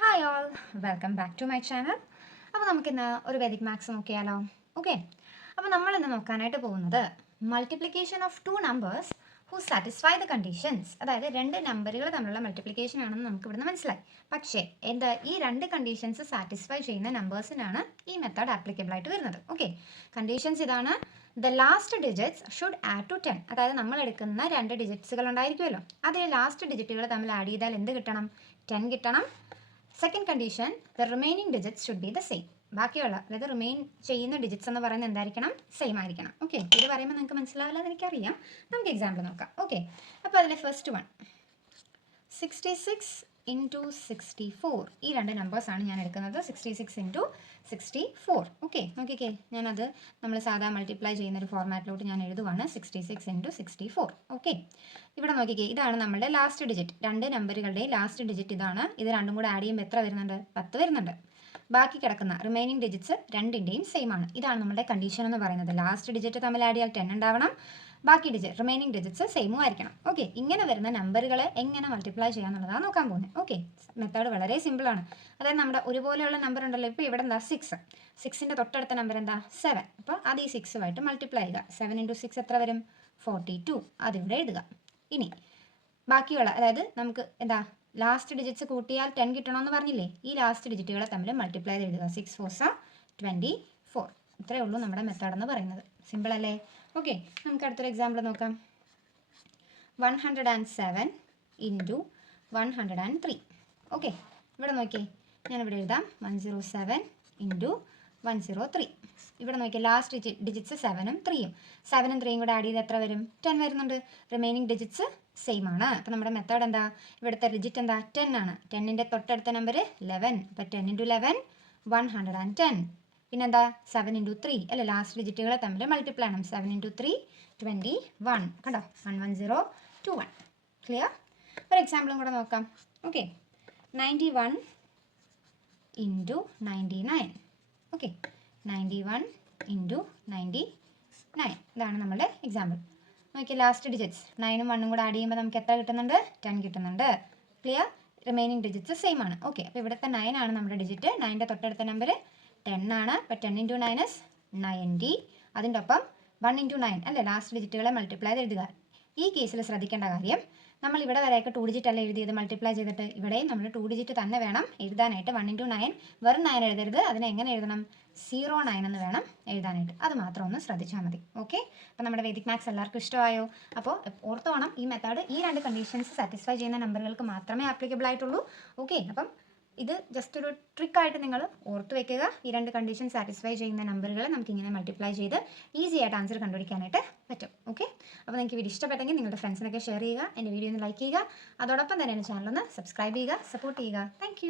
Hi all, welcome back to my channel. അപ്പോൾ നമുക്കിന്ന് ഒരു വേദിക് മാത്സ് നോക്കിയാലോ? ഓക്കെ, അപ്പോൾ നമ്മളിന്ന് നോക്കാനായിട്ട് പോകുന്നത് multiplication of two numbers who satisfy the conditions. അതായത് രണ്ട് നമ്പറുകൾ തമ്മിലുള്ള മൾട്ടിപ്ലിക്കേഷൻ ആണെന്ന് നമുക്ക് ഇവിടുന്ന് മനസ്സിലായി. പക്ഷേ എന്താ, ഈ രണ്ട് കണ്ടീഷൻസ് സാറ്റിസ്ഫൈ ചെയ്യുന്ന നമ്പേഴ്സിനാണ് ഈ മെത്തേഡ് ആപ്ലിക്കബിൾ ആയിട്ട് വരുന്നത്. ഓക്കെ, കണ്ടീഷൻസ് ഇതാണ്: the last digits should add to 10. അതായത് നമ്മൾ എടുക്കുന്ന രണ്ട് ഡിജിറ്റ്സുകൾ ഉണ്ടായിരിക്കുമല്ലോ, അതിൽ ലാസ്റ്റ് ഡിജിറ്റുകൾ തമ്മിൽ ആഡ് ചെയ്താൽ എന്ത് കിട്ടണം? 10 കിട്ടണം. Second condition, the remaining digits should be the same. ബാക്കിയുള്ള, അതായത് റിമെയിൻ ചെയ്യുന്ന ഡിജിറ്റ്സ് എന്ന് പറയുന്നത് എന്തായിരിക്കണം? സെയിം ആയിരിക്കണം. ഓക്കെ, ഇത് പറയുമ്പോൾ നിങ്ങൾക്ക് മനസ്സിലാവില്ല എന്ന് എനിക്കറിയാം. നമുക്ക് എക്സാമ്പിൾ നോക്കാം. ഓക്കെ, അപ്പോൾ അതിലെ ഫസ്റ്റ് വൺ 66 ഇൻറ്റു 64. ഈ രണ്ട് നമ്പേഴ്സാണ് ഞാൻ എടുക്കുന്നത്. 66 ഇൻറ്റു 64. ഓക്കെ, നോക്കിക്കേ, ഞാനത് നമ്മൾ സാധാ മൾട്ടിപ്ലൈ ചെയ്യുന്നൊരു ഫോർമാറ്റിലോട്ട് ഞാൻ എഴുതുവാണ്. 66 ഇൻറ്റു 64. ഓക്കെ, ഇവിടെ നോക്കിക്കേ, ഇതാണ് നമ്മുടെ ലാസ്റ്റ് ഡിജിറ്റ്. രണ്ട് നമ്പറുകളുടെ ലാസ്റ്റ് ഡിജിറ്റ് ഇതാണ്. ഇത് രണ്ടും കൂടെ ആഡ് ചെയ്യുമ്പോൾ എത്ര വരുന്നുണ്ട്? 10 വരുന്നുണ്ട്. ബാക്കി കിടക്കുന്ന റിമൈനിങ് ഡിജിറ്റ്സ് രണ്ടിൻ്റെയും സെയിം ആണ്. ഇതാണ് നമ്മുടെ കണ്ടീഷൻ എന്ന് പറയുന്നത്. ലാസ്റ്റ് ഡിജിറ്റ് തമ്മിൽ ആഡ് ചെയ്യാൻ 10 ഉണ്ടാവണം, ബാക്കി റിമൈനിങ് ഡിജിറ്റ്സ് സെയിമും ആയിരിക്കണം. ഓക്കെ, ഇങ്ങനെ വരുന്ന നമ്പറുകളെ എങ്ങനെ മൾട്ടിപ്ലൈ ചെയ്യാന്നുള്ളതാണ് നോക്കാൻ പോകുന്നത്. ഓക്കെ, മെത്തേഡ് വളരെ സിമ്പിളാണ്. അതായത് നമ്മുടെ ഒരുപോലെയുള്ള നമ്പർ ഉണ്ടല്ലോ, ഇപ്പോൾ ഇവിടെ എന്താ 6ൻ്റെ തൊട്ടടുത്ത നമ്പർ എന്താ 7. അപ്പോൾ അത് ഈ 6 മൾട്ടിപ്ലൈ ചെയ്യുക. 7 ഇൻറ്റു 6 എത്ര വരും? 42. അതിവിടെ എഴുതുക. ഇനി ബാക്കിയുള്ള, അതായത് നമുക്ക് എന്താ ലാസ്റ്റ് ഡിജിറ്റ്സ് കൂട്ടിയാൽ 10 കിട്ടണമെന്ന് പറഞ്ഞില്ലേ, ഈ ലാസ്റ്റ് ഡിജിറ്റുകളെ തമ്മിൽ മൾട്ടിപ്ലൈ ചെയ്ത് എഴുതുക. 6 4 24. ഇത്രയേ ഉള്ളൂ നമ്മുടെ മെത്തേഡ് എന്ന് പറയുന്നത്. സിമ്പിൾ അല്ലേ? ഓക്കെ, നമുക്ക് അടുത്തൊരു എക്സാമ്പിൾ നോക്കാം. 107 ഇൻറ്റു 103. ഓക്കെ, ഇവിടെ നോക്കിയേ, ഞാനിവിടെ എഴുതാം 107 ഇൻറ്റു 103. ഇവിടെ നോക്കിയാൽ ലാസ്റ്റ് ഡിജിറ്റ്സ് 7ഉം 3യും. 7ഉം 3യും കൂടെ ആഡ് ചെയ്ത് എത്ര വരും? 10 വരുന്നുണ്ട്. റിമൈനിങ് ഡിജിറ്റ്സ് സെയിം ആണ്. അപ്പോൾ നമ്മുടെ മെത്തേഡ് എന്താ? ഇവിടുത്തെ ഡിജിറ്റ് എന്താ? 10 ആണ്. 10ൻ്റെ തൊട്ടടുത്ത നമ്പർ 11. അപ്പോൾ 10 ഇൻറ്റു 11 110. പിന്നെന്താ? 7 ഇൻറ്റു 3 അല്ലേ, ലാസ്റ്റ് ഡിജിറ്റുകളെ തമ്മിൽ മൾട്ടിപ്ലൈ ആണ്. 7 ഇൻറ്റു 3 21. കണ്ടോ? 11021. ക്ലിയർ? ഒരു എക്സാമ്പിളും കൂടെ നോക്കാം. Okay, 91 into 99. Okay, 91 into 99. ഇതാണ് നമ്മുടെ എക്സാമ്പിൾ. നോക്കിയാൽ ലാസ്റ്റ് ഡിജിറ്റ്സ് 9ഉം 1ഉം കൂടെ ആഡ് ചെയ്യുമ്പോൾ നമുക്ക് എത്ര കിട്ടുന്നുണ്ട്? 10 കിട്ടുന്നുണ്ട്. ക്ലിയർ? റിമൈനിങ് ഡിജിറ്റ്സ് സെയിം ആണ്. ഓക്കെ, അപ്പോൾ ഇവിടുത്തെ 9 ആണ് നമ്മുടെ ഡിജിറ്റ്. 9ൻ്റെ തൊട്ടടുത്ത നമ്പർ 10 ആണ്. അപ്പോൾ 10 ഇൻറ്റു 9 is 90. അതിൻ്റെ ഒപ്പം 1 ഇൻറ്റു 9 അല്ലേ, ലാസ്റ്റ് ഡിജിറ്റുകളെ മൾട്ടിപ്ലൈ ചെയ്ത് എഴുതുക. ഈ കേസിൽ ശ്രദ്ധിക്കേണ്ട കാര്യം, നമ്മൾ ഇവിടെ വരെയൊക്കെ 2 ഡിജിറ്റ് അല്ല എഴുതിയത് മൾട്ടിപ്ലൈ ചെയ്തിട്ട്. ഇവിടെയും നമ്മൾ 2 ഡിജിറ്റ് തന്നെ വേണം എഴുതാനായിട്ട്. 1 ഇൻറ്റു 9 വെറും 9 എഴുതരുത്. അതിനെ എങ്ങനെ എഴുതണം? 09 എന്ന് വേണം എഴുതാനായിട്ട്. അത് മാത്രം ഒന്ന് ശ്രദ്ധിച്ചാൽ മതി. ഓക്കെ, അപ്പോൾ നമ്മുടെ വേദിക് മാത്സ് എല്ലാവർക്കും ഇഷ്ടമായോ? അപ്പോൾ ഓർത്തോണം, ഈ മെത്തേഡ് ഈ രണ്ട് കണ്ടീഷൻസ് സാറ്റിസ്ഫൈ ചെയ്യുന്ന നമ്പറുകൾക്ക് മാത്രമേ ആപ്ലിക്കബിൾ ആയിട്ടുള്ളൂ. ഓക്കെ, അപ്പം ഇത് ജസ്റ്റ് ഒരു ട്രിക്കായിട്ട് നിങ്ങൾ ഓർത്ത് വെക്കുക. ഈ രണ്ട് കണ്ടീഷൻ സാറ്റിസ്ഫൈ ചെയ്യുന്ന നമ്പറുകൾ നമുക്ക് ഇങ്ങനെ മൾട്ടിപ്ലൈ ചെയ്ത് ഈസി ആയിട്ട് ആൻസർ കണ്ടുപിടിക്കാനായിട്ട് പറ്റും. ഓക്കെ, അപ്പോൾ നിങ്ങൾക്ക് വീഡിയോ ഇഷ്ടപ്പെട്ടെങ്കിൽ നിങ്ങളുടെ ഫ്രണ്ട്സിനൊക്കെ ഷെയർ ചെയ്യുക, എൻ്റെ വീഡിയോ ഒന്ന് ലൈക്ക് ചെയ്യുക, അതോടൊപ്പം തന്നെ എൻ്റെ ചാനൽ ഒന്ന് സബ്സ്ക്രൈബ് ചെയ്യുക, സപ്പോർട്ട് ചെയ്യുക. താങ്ക്